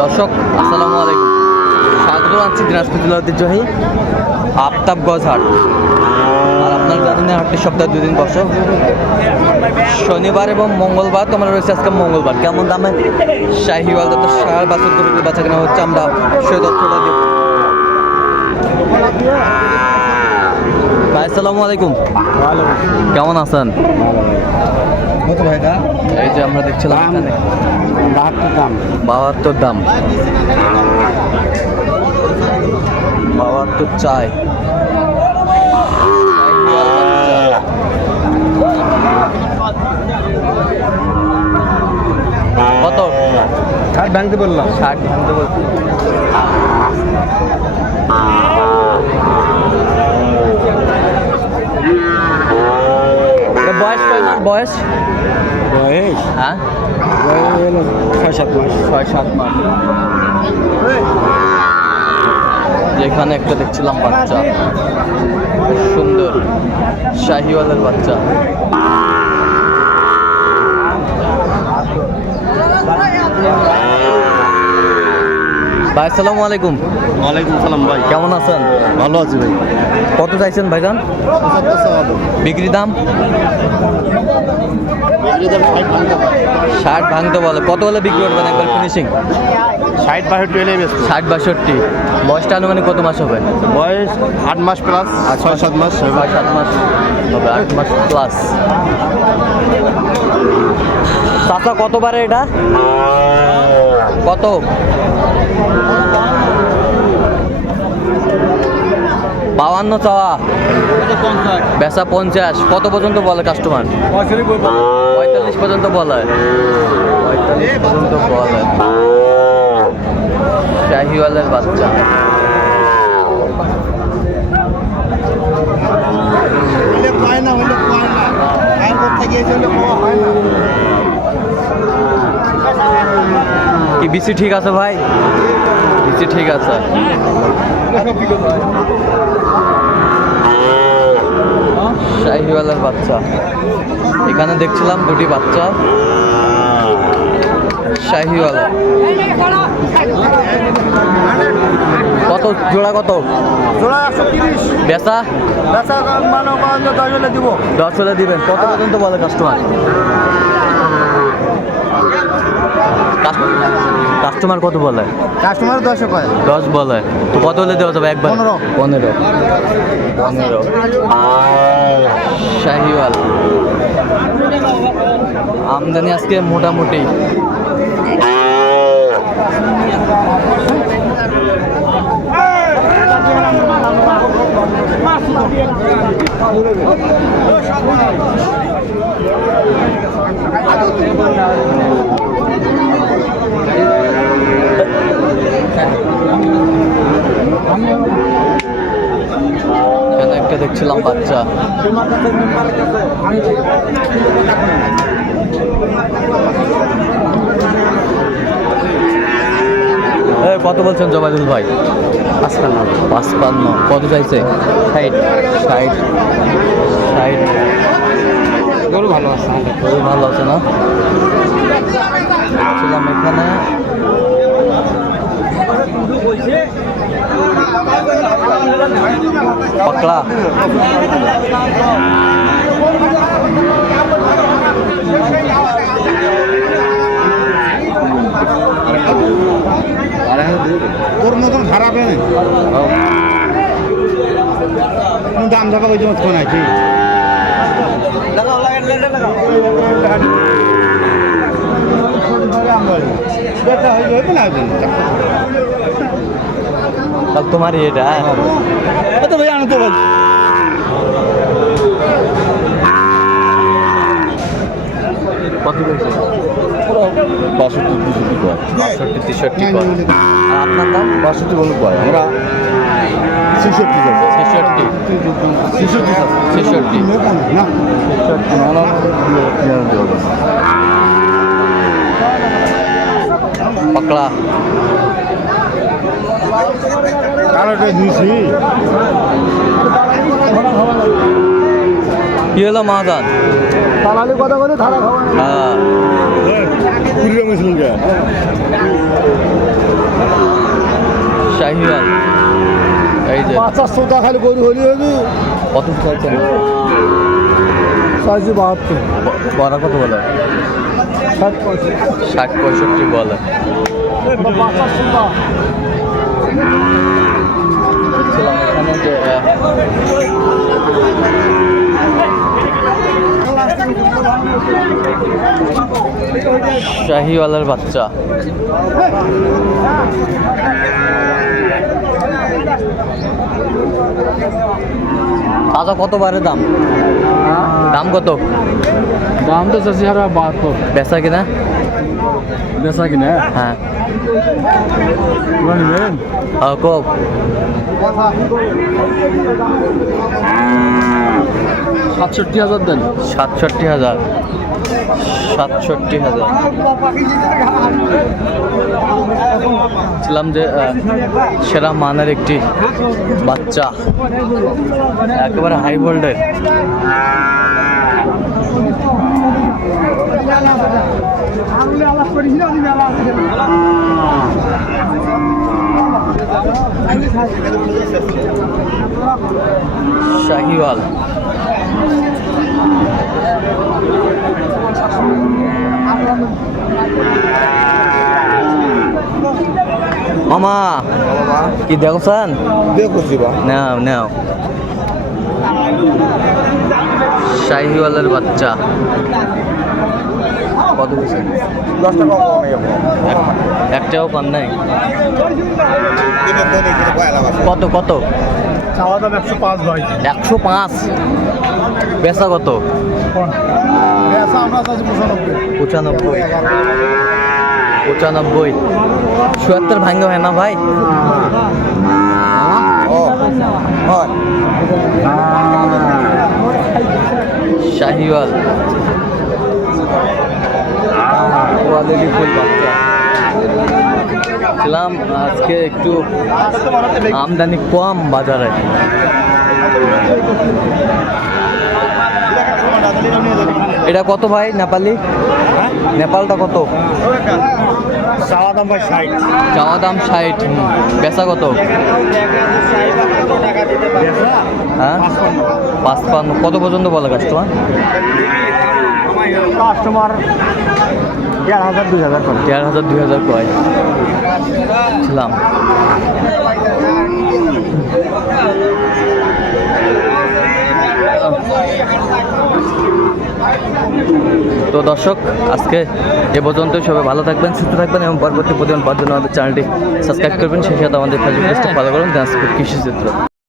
দর্শক, আসসালামু আলাইকুম। স্বাগত আছি দিনাজপুর জেলা ঐতিহ্যবাহী আফতাব গজহাট আর আপনার জানেন হাটটি সপ্তাহে দুদিন বসে। শনিবার এবং মঙ্গলবার তোমার রয়েছে আজকে মঙ্গলবার। কেমন দামে? শাহিওয়াল যত সার বাছর করে বাচ্চা কেনা হচ্ছে। আমরা সে তথ্যটা দেব। আসসালামু আলাইকুম। কেমন আছেন? এই যে আমরা দেখছিলাম বাহাত্তর দাম। বাহাত্তর দাম। বাহাত্তর চাই। কত? ষাট ভাঙতে বললাম। ষাট ভাঙতে বলছি। বয়স কয় মাস? বয়স? বয়স? হ্যাঁ? ছয় সাত মাস। ছয় সাত মাস যেখানে একটা দেখছিলাম বাচ্চা। সুন্দর। শাহিওয়ালের বাচ্চা। ভাই আসসালামু আলাইকুম। ওয়ালাইকুম সালাম ভাই। কেমন আছেন? ভালো আছি ভাই। কত চাইছেন ভাইজান? বিক্রি দাম? ষাট ভাঙতে বলে। কত হলে বিক্রি করবেন একবার ফিনিশিং ষাট বাষট্টি ব্যস্ত ষাট বাষট্টি। বয়সটা আনুমানিক কত মাস হবে? বয়স আট মাস প্লাস ছয় সাত মাস। ছয় সাত মাস হবে আট মাস প্লাস চাচা কতবারে এটা? কত? বাউান্ন চাওয়া। বেচা পঞ্চাশ। কত পর্যন্ত বলে কাস্টমার পঁয়তাল্লিশ পর্যন্ত বলে। পঁয়তাল্লিশ পর্যন্ত বলে। বাচ্চা। পায় না হইলে পায় না। হলে হয় না। কি বিসি ঠিক আছে ভাই? বিসি ঠিক আছে। শাহিওয়ালার বাচ্চা। এখানে দেখছিলাম দুটি বাচ্চা। শাহিওয়ালা। কত? জোড়া কত? জোড়া একশো তিরিশ। বেচা? বেচা মানে দশ হলে দিব। দশ হলে দিবেন। কত পর্যন্ত বলে কাস্টমার কাস্টমার কত বলে? কাস্টমার দশ কয় দশ বলে। তো কত হলে দেওয়া যাবে একবার? পনেরো। পনেরো। পনেরো। শাহিওয়াল। আমদানি আজকে মোটামুটি এখানে একটা দেখছিলাম বাচ্চা। কত বলছেন জবাইদুল ভাই? পাঁচপান্ন। পাঁচপান্ন। কত চাইছে? ষাট। ষাট। ষাট। গরু ভালো আছে খুবই ভালো আছে না? ছিলাম এখানে। পকড়া তোর মতন খারাপ দাম থাকা ওই জন্য কোন আছে তাহলে তোমার এটা তো ভাই আনতে বলছি কত করেছে বাষট্টি দুশো কয়? বাষট্টি তেষট্টি কত? আর আপনার দাম? বাষট্টি বলে কয়। আমরা ছেষট্টি ছেষট্টি। ছেষট্টি ছেষট্টি। না? পকড়া কারোটা দিয়েছি কি হলো মাহাজান তালালি কথা বলে ধারা খাওয়া হ্যাঁ। কুড়ি টাকা শাহিওয়াল। এই যে। পাঁচা সোদা খালি গরু হলি হবি কত চাইছেন চাইছি বাহাত্তর ব- কত বলে? ষাট পঁয়ষট্টি বলে। দেখছিলাম এখানে যে আহ, বাচ্চা। তাজা কত বারে দাম? দাম কত? দাম তো চাইছি হারা বাহাত্তর। বেচা কিনা? বেচা কিনা হ্যাঁ নেবেন কক সাতষট্টি হাজার দেন। সাতষট্টি হাজার। সাতষট্টি হাজার। ছিলাম যে সেরা মানের একটি বাচ্চা। একেবারে হাই ভোল্টের শাহিওয়াল। মামা কি দেখছেন? দেখছি নাও নাও। শাহিওয়ালের বাচ্চা। কত দিচ্ছেন দশ টাকা কম একটাও পান নাই? কত কত? চাওয়া দাম একশো পাঁচ। ভাই একশো পাঁচ বেচা কত? পঁচানব্বই। পঁচানব্বই। চুয়াত্তর ভাঙ্গে হয় না ভাই? ও ফুল বাচ্চা। ছিলাম আজকে একটু আমদানি কম বাজারে। এটা কত ভাই নেপালি? নেপালটা কত? চাওয়া দাম ভাই ষাট। চাওয়া দাম ষাট বেচা কত? হ্যাঁ? পাঁচপান্ন। কত পর্যন্ত বলে কাস্টমার কাস্টমার দেড় হাজার, দুই হাজার করে। দেড় হাজার, দুই হাজার কয় ছিলাম। তো দর্শক, আজকে এ পর্যন্ত সবাই ভালো থাকবেন, সুস্থ থাকবেন এবং পরবর্তী প্রতিদিন পাওয়ার জন্য আমাদের চ্যানেলটি সাবস্ক্রাইব করবেন। সেই সাথে আমাদের ফেসবুক পেজটা ফলো করুন কৃষি চিত্র